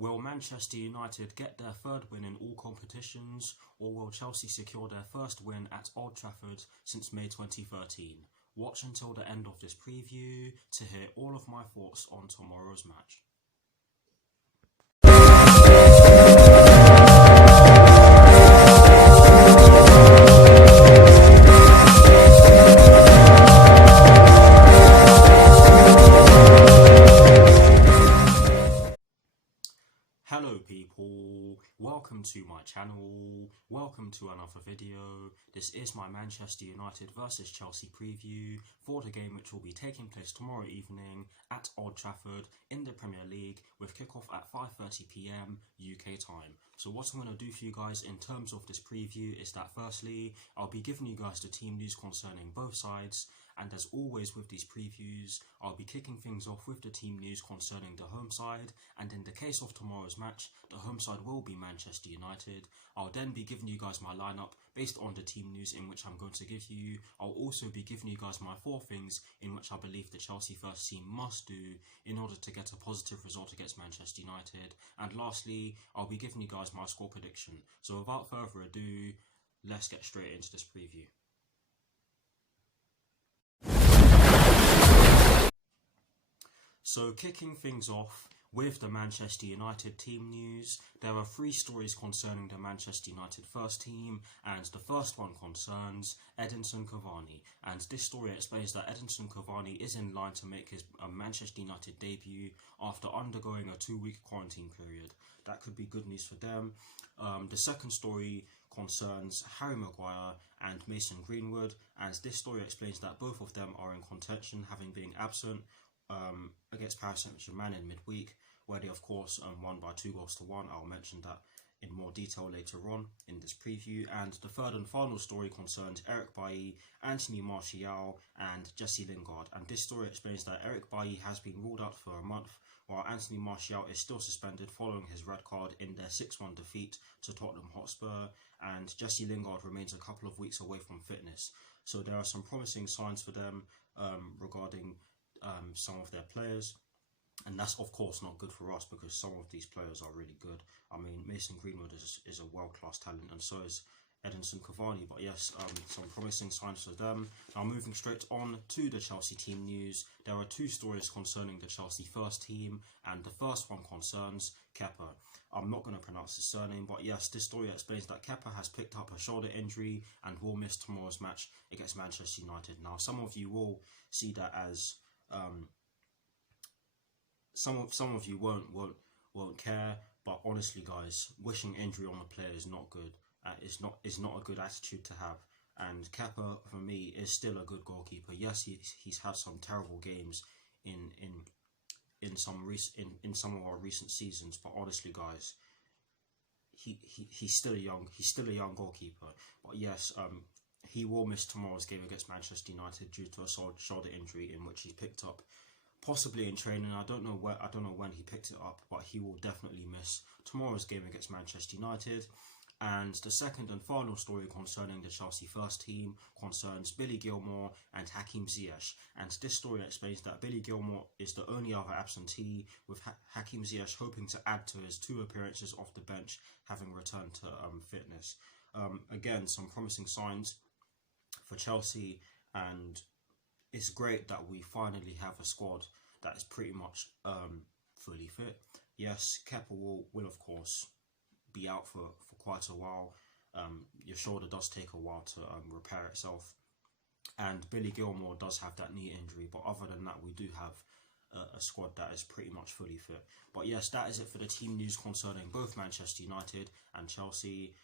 Will Manchester United get their third win in all competitions, or will Chelsea secure their first win at Old Trafford since May 2013? Watch until the end of this preview to hear all of my thoughts on tomorrow's match. Hello people, welcome to my channel, welcome to another video. This is my Manchester United vs Chelsea preview for the game which will be taking place tomorrow evening at Old Trafford in the Premier League with kickoff at 5:30 PM UK time. So what I'm going to do for you guys in terms of this preview is that firstly, I'll be giving you guys the team news concerning both sides, and as always with these previews, I'll be kicking things off with the team news concerning the home side, and in the case of tomorrow's match, the home side will be Manchester United. I'll then be giving you guys my lineup based on the team news in which I'm going to give you. I'll also be giving you guys my 4 things in which I believe the Chelsea first team must do in order to get a positive result against Manchester United. And lastly, I'll be giving you guys my score prediction. So without further ado, let's get straight into this preview. So kicking things off with the Manchester United team news, there are 3 stories concerning the Manchester United first team, and the first one concerns Edinson Cavani, and this story explains that Edinson Cavani is in line to make his Manchester United debut after undergoing a 2-week quarantine period. That could be good news for them. The second story concerns Harry Maguire and Mason Greenwood, and this story explains that both of them are in contention, having been absent against Paris Saint-Germain in midweek, where they of course won by 2-1. I'll mention that in more detail later on in this preview. And the third and final story concerns Eric Bailly, Anthony Martial and Jesse Lingard, and this story explains that Eric Bailly has been ruled out for a month, while Anthony Martial is still suspended following his red card in their 6-1 defeat to Tottenham Hotspur, and Jesse Lingard remains a couple of weeks away from fitness. So there are some promising signs for them regarding some of their players, and that's of course not good for us because some of these players are really good. I mean, Mason Greenwood is a world-class talent, and so is Edinson Cavani, but yes, some promising signs for them. Now moving straight on to the Chelsea team news, there are 2 stories concerning the Chelsea first team, and the first one concerns Kepa. I'm not going to pronounce his surname, but yes, this story explains that Kepa has picked up a shoulder injury and will miss tomorrow's match against Manchester United. Now some of you will see that as some of you won't care, but honestly guys, wishing injury on a player is not good. It's not a good attitude to have, and Kepa for me is still a good goalkeeper. Yes, he's had some terrible games in some of our recent seasons, but honestly guys, he's still a young goalkeeper. But yes, he will miss tomorrow's game against Manchester United due to a shoulder injury in which he picked up, possibly in training. I don't know when he picked it up, but he will definitely miss tomorrow's game against Manchester United. And the second and final story concerning the Chelsea first team concerns Billy Gilmour and Hakim Ziyech, and this story explains that Billy Gilmour is the only other absentee, with Hakim Ziyech hoping to add to his 2 appearances off the bench, having returned to fitness. Again, some promising signs for Chelsea, and it's great that we finally have a squad that is pretty much fully fit. Yes, Kepa will of course be out for quite a while. Your shoulder does take a while to repair itself, and Billy Gilmour does have that knee injury, but other than that we do have a squad that is pretty much fully fit. But yes, that is it for the team news concerning both Manchester United and Chelsea.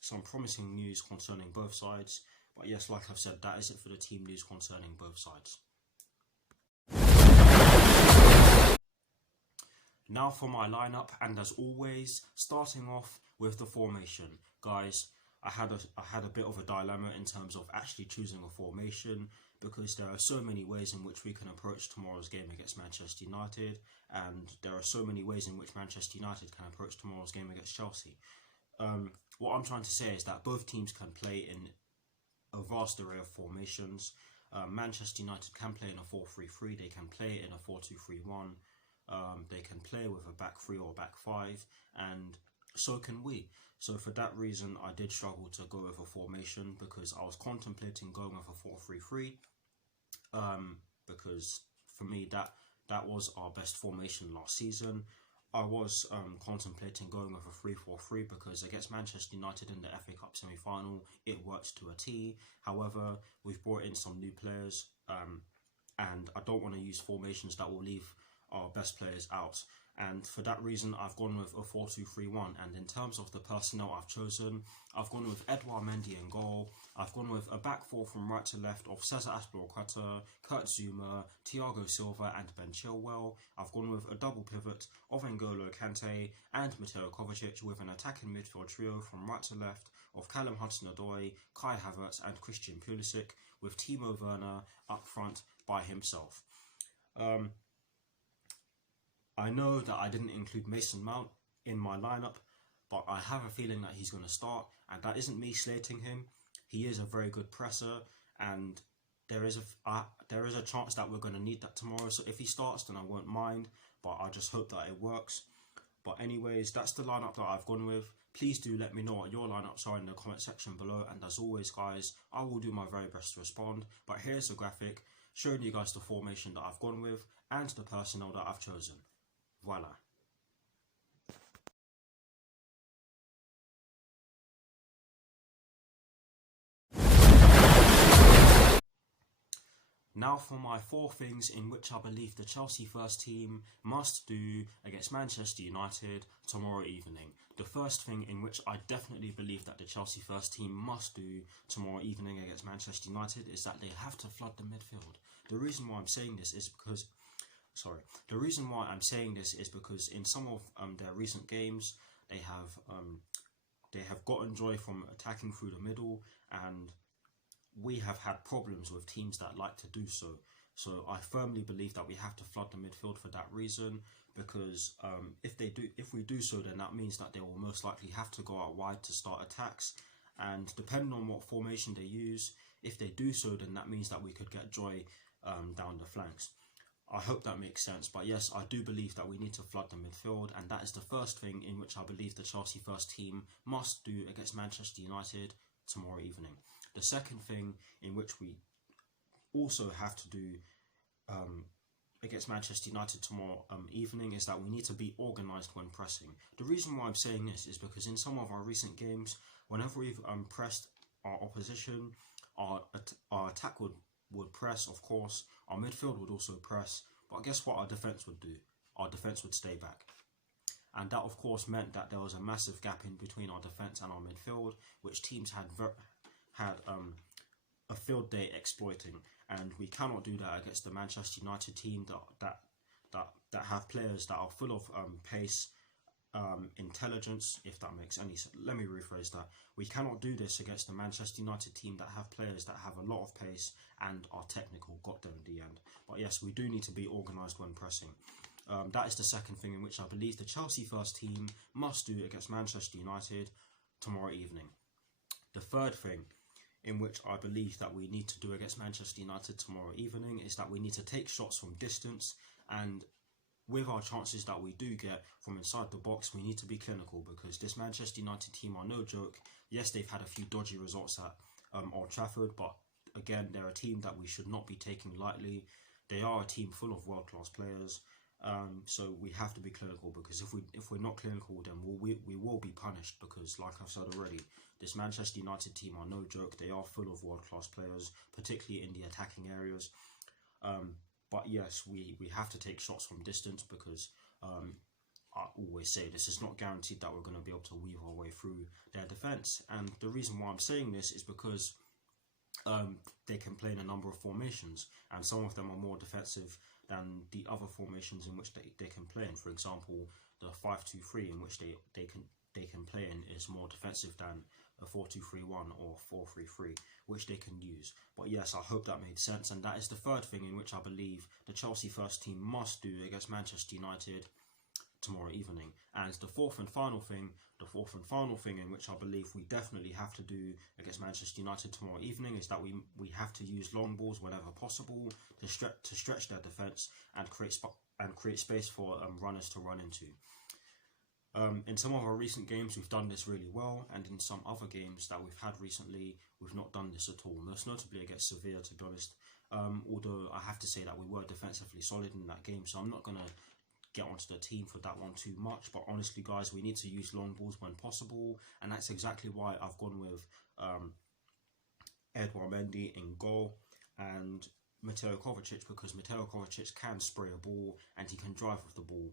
Some promising news concerning both sides, but yes, like I've said, that is it for the team news concerning both sides. Now for my lineup, and as always, starting off with the formation. Guys, I had a bit of a dilemma in terms of actually choosing a formation, because there are so many ways in which we can approach tomorrow's game against Manchester United, and there are so many ways in which Manchester United can approach tomorrow's game against Chelsea. What I'm trying to say is that both teams can play in a vast array of formations. Manchester United can play in a 4-3-3, they can play in a 4-2-3-1. They can play with a back three or back five, and so can we. So for that reason, I did struggle to go with a formation because I was contemplating going with a 4-3-3. Because for me that was our best formation last season. I was contemplating going with a 3-4-3 because against Manchester United in the FA Cup semi-final, it worked to a T. However, we've brought in some new players, and I don't want to use formations that will leave our best players out. And for that reason, I've gone with a 4-2-3-1. And in terms of the personnel I've chosen, I've gone with Edouard Mendy in goal. I've gone with a back four from right to left of Cesar Azpilicueta, Kurt Zouma, Thiago Silva and Ben Chilwell. I've gone with a double pivot of N'Golo Kante and Mateo Kovacic, with an attacking midfield trio from right to left of Callum Hudson-Odoi, Kai Havertz and Christian Pulisic, with Timo Werner up front by himself. I know that I didn't include Mason Mount in my lineup, but I have a feeling that he's going to start, and that isn't me slating him. He is a very good presser, and there is a chance that we're going to need that tomorrow. So if he starts, then I won't mind, but I just hope that it works. But anyways, that's the lineup that I've gone with. Please do let me know what your lineups are in the comment section below, and as always guys, I will do my very best to respond. But here's the graphic showing you guys the formation that I've gone with and the personnel that I've chosen. Voila. Now for my 4 things in which I believe the Chelsea first team must do against Manchester United tomorrow evening. The first thing in which I definitely believe that the Chelsea first team must do tomorrow evening against Manchester United is that they have to flood the midfield. The reason why I'm saying this is because in some of their recent games they have gotten joy from attacking through the middle, and we have had problems with teams that like to do so. So I firmly believe that we have to flood the midfield for that reason, because if we do so, then that means that they will most likely have to go out wide to start attacks, and depending on what formation they use, if they do so, then that means that we could get joy down the flanks. I hope that makes sense, but yes, I do believe that we need to flood the midfield, and that is the first thing in which I believe the Chelsea first team must do against Manchester United tomorrow evening. The second thing in which we also have to do against Manchester United tomorrow evening is that we need to be organised when pressing. The reason why I'm saying this is because in some of our recent games, whenever we've pressed our opposition, our attack would press, of course, our midfield would also press, but guess what our defence would do? Our defence would stay back. And that of course meant that there was a massive gap in between our defence and our midfield, which teams had a field day exploiting, and we cannot do that against the Manchester United team that have players that are full of pace, intelligence, if that makes any sense. Let me rephrase that. We cannot do this against the Manchester United team that have players that have a lot of pace and are technical, got there in the end. But yes, we do need to be organised when pressing. That is the second thing in which I believe the Chelsea first team must do against Manchester United tomorrow evening. The third thing in which I believe that we need to do against Manchester United tomorrow evening is that we need to take shots from distance, and with our chances that we do get from inside the box, we need to be clinical, because this Manchester United team are no joke. Yes, they've had a few dodgy results at Old Trafford, but again, they're a team that we should not be taking lightly. They are a team full of world-class players, so we have to be clinical, because if we're not clinical, then we will be punished, because like I've said already, this Manchester United team are no joke. They are full of world-class players, particularly in the attacking areas. But yes, we have to take shots from distance, because I always say this is not guaranteed that we're going to be able to weave our way through their defence. And the reason why I'm saying this is because they can play in a number of formations, and some of them are more defensive than the other formations in which they can play in. For example, the 5-2-3 in which they can play in is more defensive than a 4-2-3-1 or 4-3-3, which they can use. But yes, I hope that made sense, and that is the third thing in which I believe the Chelsea first team must do against Manchester United tomorrow evening. And the fourth and final thing in which I believe we definitely have to do against Manchester United tomorrow evening is that we have to use long balls whenever possible to stretch their defence and create space for runners to run into. In some of our recent games, we've done this really well, and in some other games that we've had recently, we've not done this at all. Most notably against Sevilla, to be honest. Although I have to say that we were defensively solid in that game, so I'm not going to get onto the team for that one too much. But honestly, guys, we need to use long balls when possible, and that's exactly why I've gone with Edouard Mendy in goal and Mateo Kovacic, because Mateo Kovacic can spray a ball and he can drive with the ball.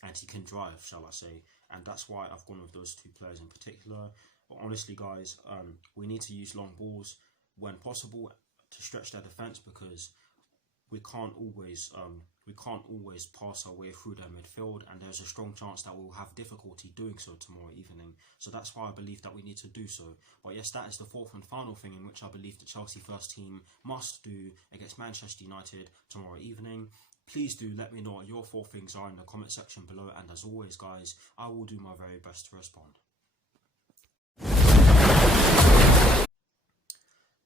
And he can drive, shall I say, and that's why I've gone with those two players in particular. But honestly, guys, we need to use long balls when possible to stretch their defence, because we can't always pass our way through their midfield, and there's a strong chance that we'll have difficulty doing so tomorrow evening. So that's why I believe that we need to do so. But yes, that is the fourth and final thing in which I believe the Chelsea first team must do against Manchester United tomorrow evening. Please do let me know what your 4 things are in the comment section below, and as always, guys, I will do my very best to respond.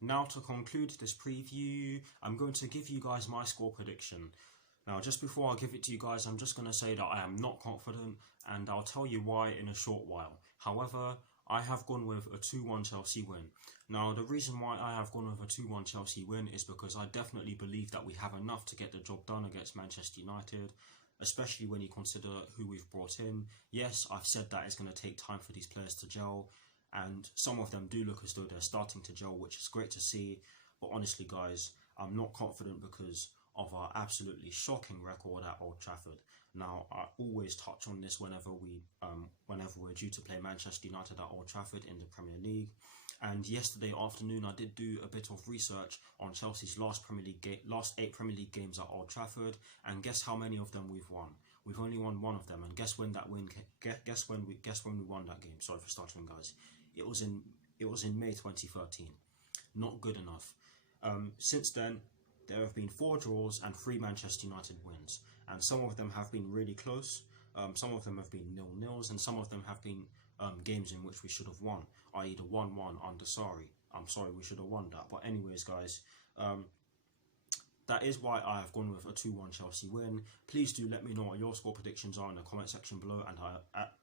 Now, to conclude this preview, I'm going to give you guys my score prediction. Now, just before I give it to you guys, I'm just going to say that I am not confident, and I'll tell you why in a short while. However, I have gone with a 2-1 Chelsea win. Now, the reason why I have gone with a 2-1 Chelsea win is because I definitely believe that we have enough to get the job done against Manchester United, especially when you consider who we've brought in. Yes, I've said that it's going to take time for these players to gel, and some of them do look as though they're starting to gel, which is great to see. But honestly, guys, I'm not confident because of our absolutely shocking record at Old Trafford. Now, I always touch on this whenever we're due to play Manchester United at Old Trafford in the Premier League. And yesterday afternoon, I did do a bit of research on Chelsea's last 8 Premier League games at Old Trafford, and guess how many of them we've won? We've only won one of them, and guess when we won that game? Sorry for stuttering, guys. It was in May 2013. Not good enough. Since then, there have been 4 draws and 3 Manchester United wins, and some of them have been really close. Some of them have been 0-0s, and some of them have been games in which we should have won, i.e. the 1-1 under Sarri. I'm sorry, we should have won that. But anyways, guys, that is why I have gone with a 2-1 Chelsea win. Please do let me know what your score predictions are in the comment section below,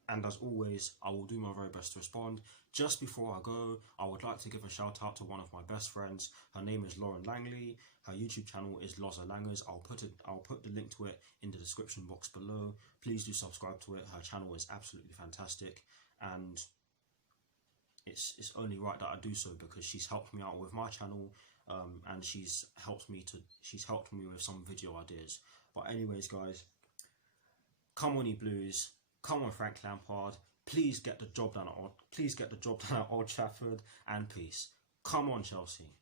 and as always, I will do my very best to respond. Just before I go, I would like to give a shout out to one of my best friends. Her name is Lauren Langley. Her YouTube channel is Loza Langers. I'll put the link to it in the description box below. Please do subscribe to it. Her channel is absolutely fantastic, and it's only right that I do so because she's helped me out with my channel, and she's helped me with some video ideas. But anyways, guys, come on, you Blues, come on, Frank Lampard. Please get the job done at Old Trafford, and peace. Come on, Chelsea.